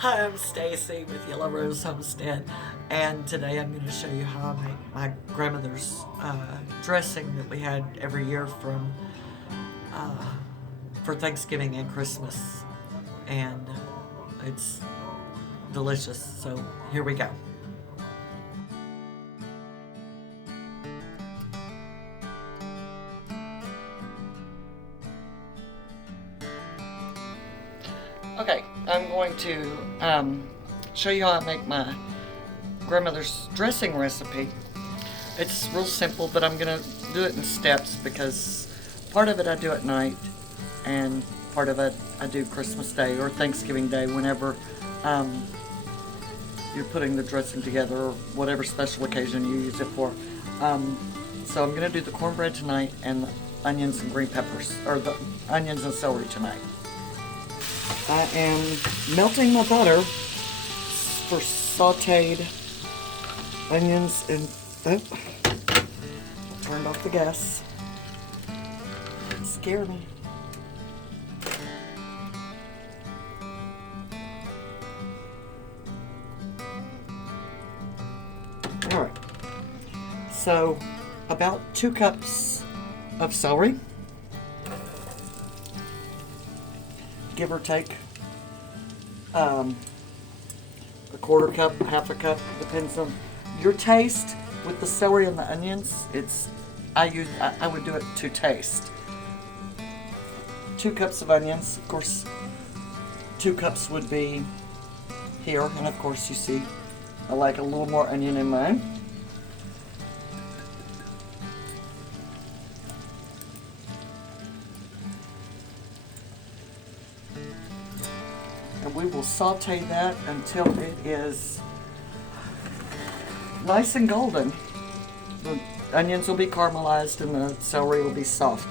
Hi, I'm Stacy with Yellow Rose Homestead, and today I'm going to show you how I make my grandmother's dressing that we had every year uh, for Thanksgiving and Christmas, and it's delicious. So here we go. Okay, I'm going to show you how I make my grandmother's dressing recipe. It's real simple, but I'm going to do it in steps because part of it I do at night and part of it I do Christmas Day or Thanksgiving Day whenever um, you're putting the dressing together or whatever special occasion you use it for. So I'm going to do the cornbread tonight and the onions and green peppers, or the onions and celery tonight. I am melting my butter for sauteed onions and turned off the gas. It scared me. Alright, so about 2 cups of celery, give or take a quarter cup, half a cup, depends on your taste. With the celery and the onions, I would do it to taste. 2 cups of onions, of course 2 cups would be here, and of course you see I like a little more onion in mine. And we will saute that until it is nice and golden. The onions will be caramelized and the celery will be soft.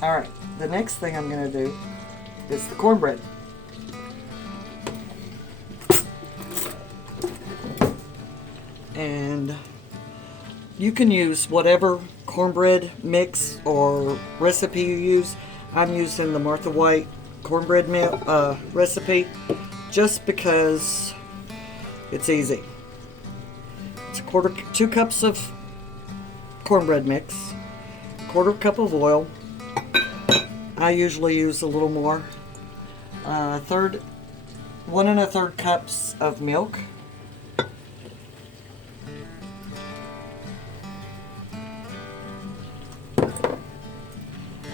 Alright, the next thing I'm going to do is the cornbread. And you can use whatever cornbread mix or recipe you use. I'm using the Martha White cornbread recipe just because it's easy. It's 2 cups of cornbread mix, 1/4 cup of oil. I usually use a little more. 1 1/3 cups of milk.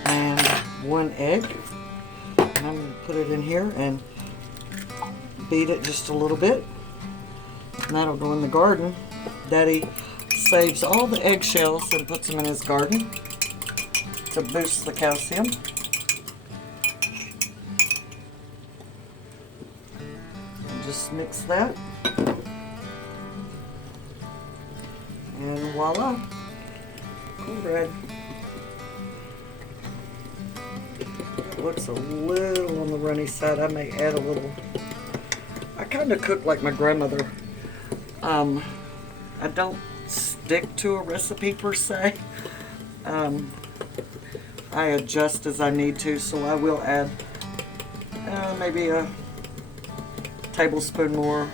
And 1 egg. And I'm going to put it in here and beat it just a little bit. And that'll go in the garden. Daddy saves all the eggshells and puts them in his garden to boost the calcium. And just mix that. And voila, cornbread. It looks a little on the runny side. I may add a little. I kind of cook like my grandmother. I don't stick to a recipe per se. I adjust as I need to, so I will add maybe a teaspoon more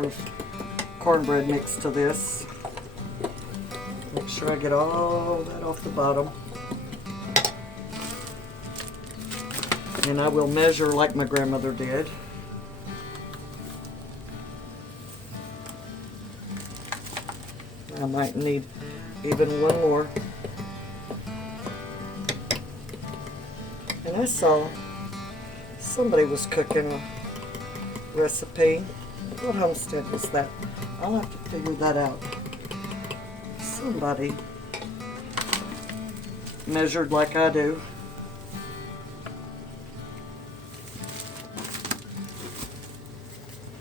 of cornbread mix to this. Make sure I get all that off the bottom. And I will measure like my grandmother did. I might need even 1 more. And I saw somebody was cooking a recipe. What Homestead was that? I'll have to figure that out. Somebody measured like I do.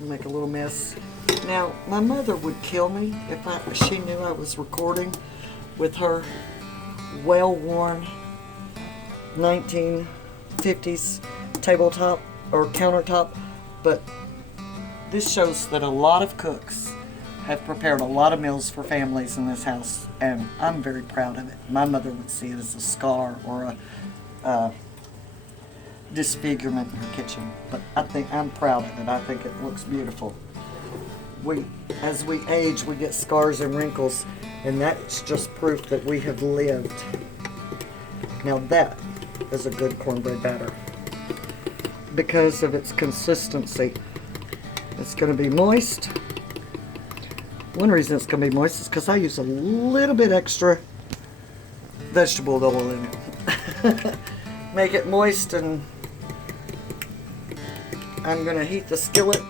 Make a little mess. Now, my mother would kill me if she knew I was recording with her well-worn 1950s tabletop or countertop, but this shows that a lot of cooks have prepared a lot of meals for families in this house, and I'm very proud of it. My mother would see it as a scar or disfigurement in her kitchen. But I think I'm proud of it. I think it looks beautiful. As we age, we get scars and wrinkles, and that's just proof that we have lived. Now that is a good cornbread batter because of its consistency. It's going to be moist. One reason it's going to be moist is because I use a little bit extra vegetable oil in it. Make it moist, and I'm going to heat the skillet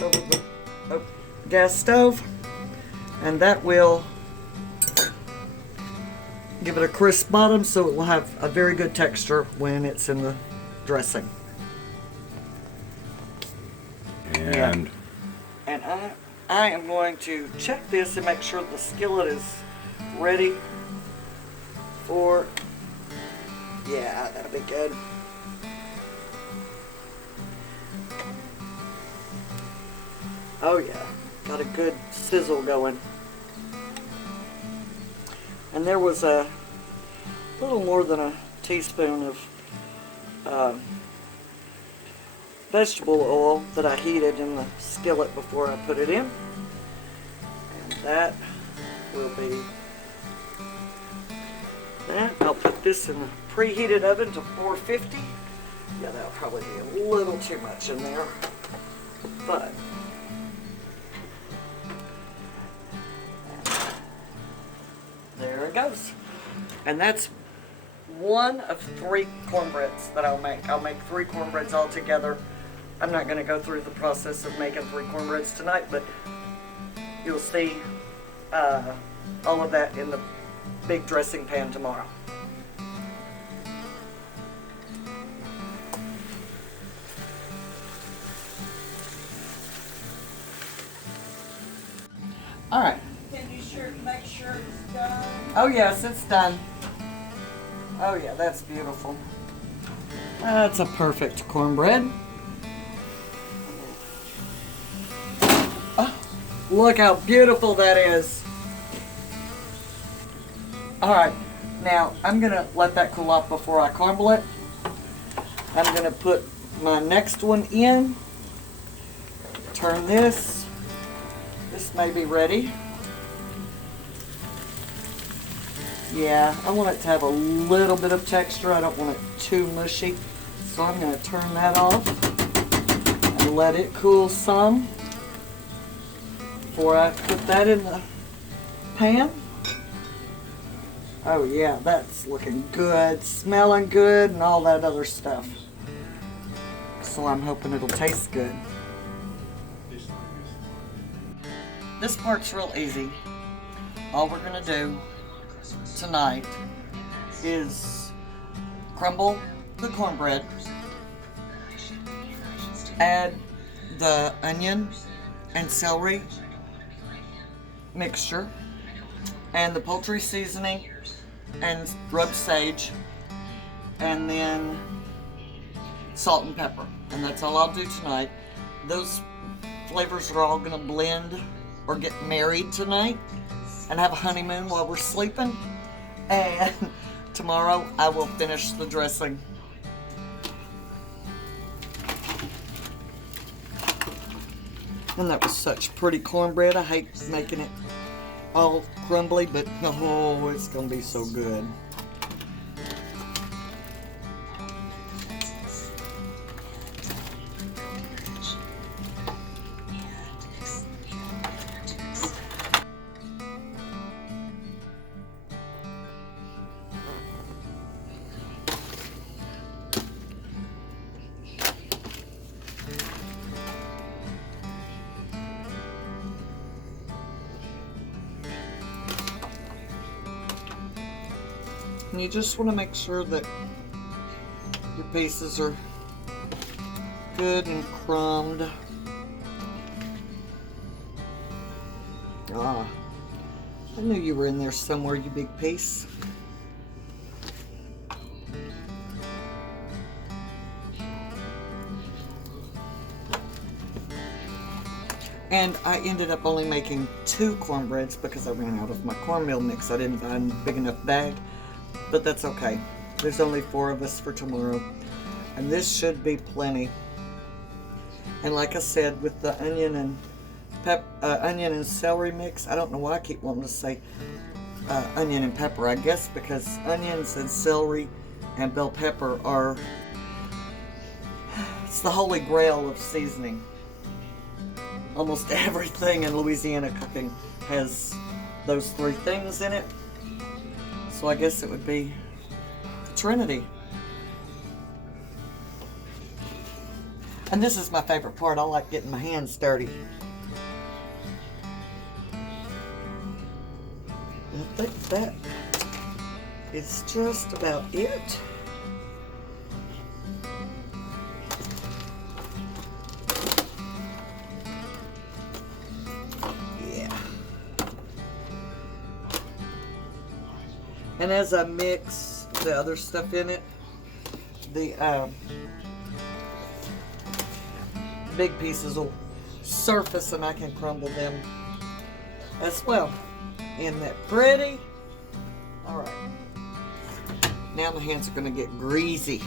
over the gas stove, and that will give it a crisp bottom so it will have a very good texture when it's in the dressing. And I am going to check this and make sure the skillet is ready for, yeah, that'll be good. Oh yeah, got a good sizzle going. And there was a little more than a teaspoon of vegetable oil that I heated in the skillet before I put it in. And that will be that. I'll put this in the preheated oven to 450. Yeah, that'll probably be a little too much in there, but there it goes. And that's one of 3 cornbreads that I'll make. I'll make 3 cornbreads all together. I'm not going to go through the process of making 3 cornbreads tonight, but you'll see all of that in the big dressing pan tomorrow. All right. Can you make sure it's done? Oh yes, it's done. Oh yeah, that's beautiful. That's a perfect cornbread. Oh, look how beautiful that is. All right, now I'm gonna let that cool off before I crumble it. I'm gonna put my next one in. Turn this. This may be ready. Yeah, I want it to have a little bit of texture. I don't want it too mushy. So I'm going to turn that off and let it cool some before I put that in the pan. Oh yeah, that's looking good, smelling good, and all that other stuff. So I'm hoping it'll taste good. This part's real easy. All we're going to do tonight is crumble the cornbread, add the onion and celery mixture and the poultry seasoning and rubbed sage, and then salt and pepper, and that's all I'll do tonight. Those flavors are all going to blend or get married tonight and have a honeymoon while we're sleeping, and tomorrow I will finish the dressing. And that was such pretty cornbread. I hate making it all crumbly, but oh, it's gonna be so good. And you just want to make sure that your pieces are good and crumbed. Ah, I knew you were in there somewhere, you big piece. And I ended up only making 2 cornbreads because I ran out of my cornmeal mix. I didn't buy a big enough bag, but that's okay. There's only 4 of us for tomorrow. And this should be plenty. And like I said, with the onion and celery mix, I don't know why I keep wanting to say onion and pepper. I guess because onions and celery and bell pepper are, it's the holy grail of seasoning. Almost everything in Louisiana cooking has those three things in it. So I guess it would be the Trinity. And this is my favorite part. I like getting my hands dirty. I think that is just about it. Yeah. And as I mix the other stuff in it, the big pieces will surface and I can crumble them as well. Isn't that pretty? Alright. Now my hands are going to get greasy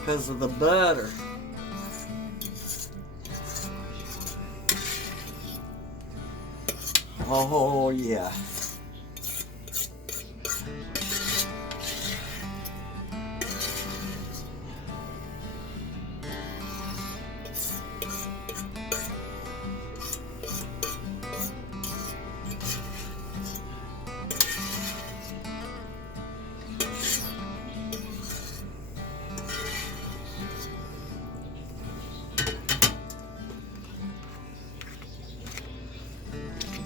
because of the butter. Oh yeah.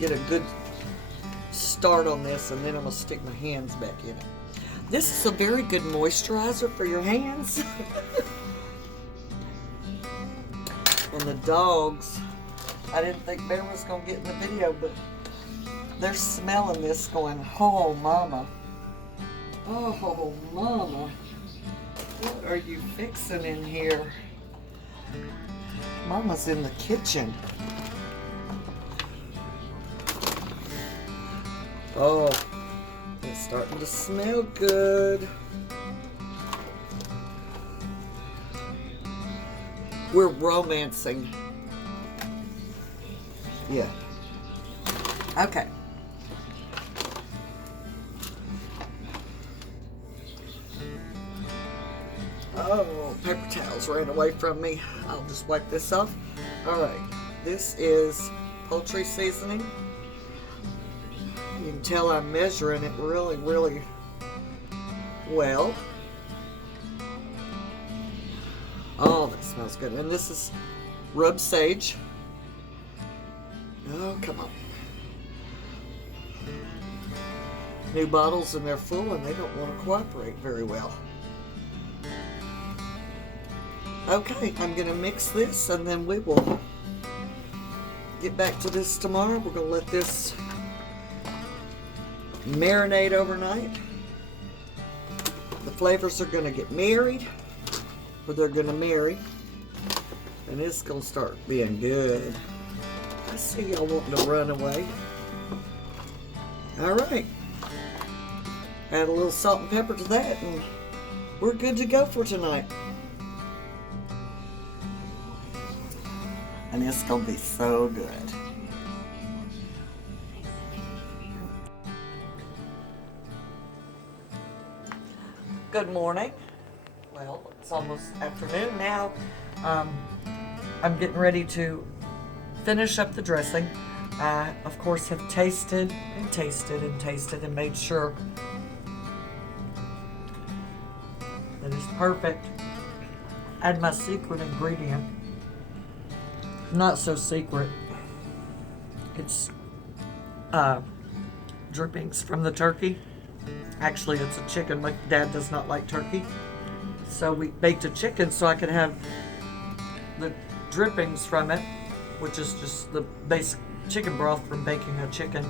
Get a good start on this, and then I'm going to stick my hands back in it. This is a very good moisturizer for your hands. And the dogs, I didn't think Bear was going to get in the video, but they're smelling this going, oh mama, oh mama, what are you fixing in here? Mama's in the kitchen. Oh, it's starting to smell good. We're romancing. Yeah. Okay. Oh, paper towels ran away from me. I'll just wipe this off. All right. This is poultry seasoning. You can tell I'm measuring it really, really well. Oh, that smells good. And this is rub sage. Oh, come on. New bottles and they're full and they don't want to cooperate very well. Okay, I'm going to mix this and then we will get back to this tomorrow. We're going to let this marinate overnight. The flavors are going to get married, or they're going to marry, and it's going to start being good. I see y'all wanting to run away. All right. Add a little salt and pepper to that, and we're good to go for tonight. And it's going to be so good. Good morning. Well, it's almost afternoon now. I'm getting ready to finish up the dressing. I, of course, have tasted and tasted and tasted and made sure that it's perfect. Add my secret ingredient. Not so secret. It's drippings from the turkey. Actually, it's a chicken. My dad does not like turkey. So we baked a chicken so I could have the drippings from it, which is just the basic chicken broth from baking a chicken,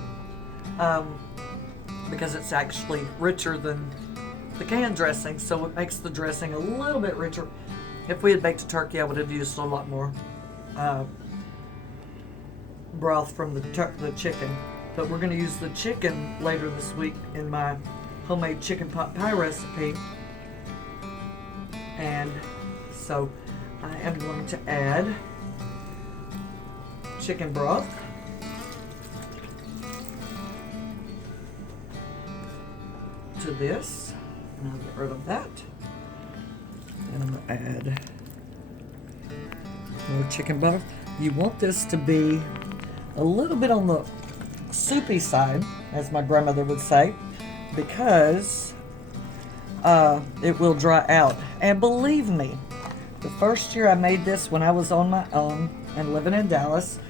because it's actually richer than the canned dressing, so it makes the dressing a little bit richer. If we had baked a turkey, I would have used a lot more broth from the chicken. But we're going to use the chicken later this week in my homemade chicken pot pie recipe. And So I am going to add chicken broth. To this, and I'll get rid of that. And I'm gonna add more chicken broth. You want this to be a little bit on the soupy side, as my grandmother would say, because it will dry out. And believe me, the first year I made this when I was on my own and living in Dallas,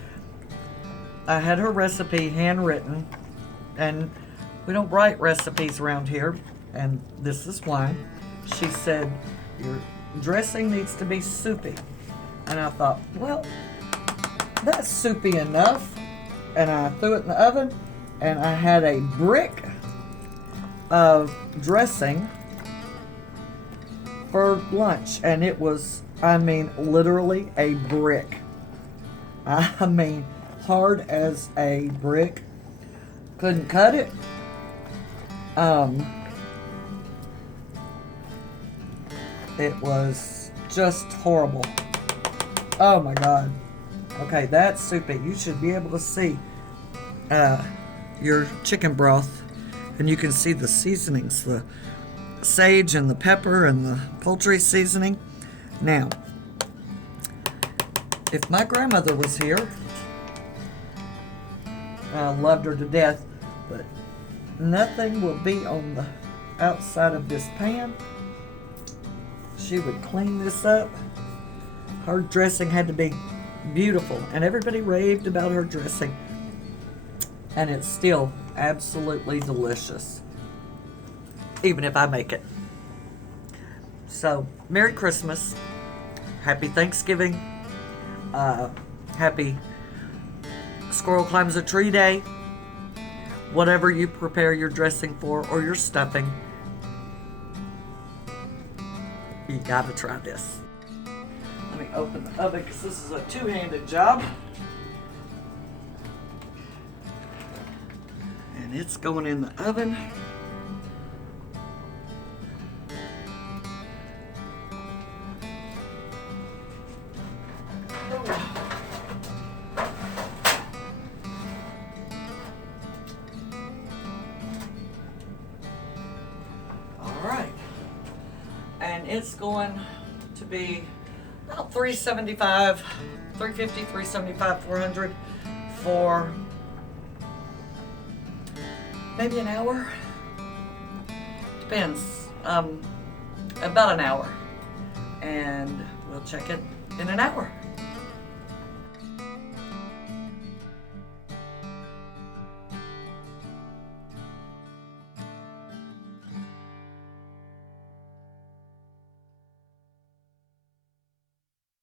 I had her recipe handwritten, and we don't write recipes around here, and this is why. She said, your dressing needs to be soupy. And I thought, well, that's soupy enough. And I threw it in the oven, and I had a brick of dressing for lunch. And it was, I mean, literally a brick. I mean, hard as a brick. Couldn't cut it. It was just horrible. Oh my God. Okay, that's soupy. You should be able to see your chicken broth, and you can see the seasonings, the sage and the pepper and the poultry seasoning. Now, if my grandmother was here, I loved her to death, but nothing will be on the outside of this pan. She would clean this up. Her dressing had to be beautiful, and everybody raved about her dressing. And it's still absolutely delicious, even if I make it. So, Merry Christmas, Happy Thanksgiving, Happy Squirrel Climbs a Tree Day. Whatever you prepare your dressing for or your stuffing, you gotta try this. Let me open the oven because this is a two-handed job. And it's going in the oven. And it's going to be about 375, 350, 375, 400 for maybe an hour. Depends. About an hour. And we'll check it in an hour.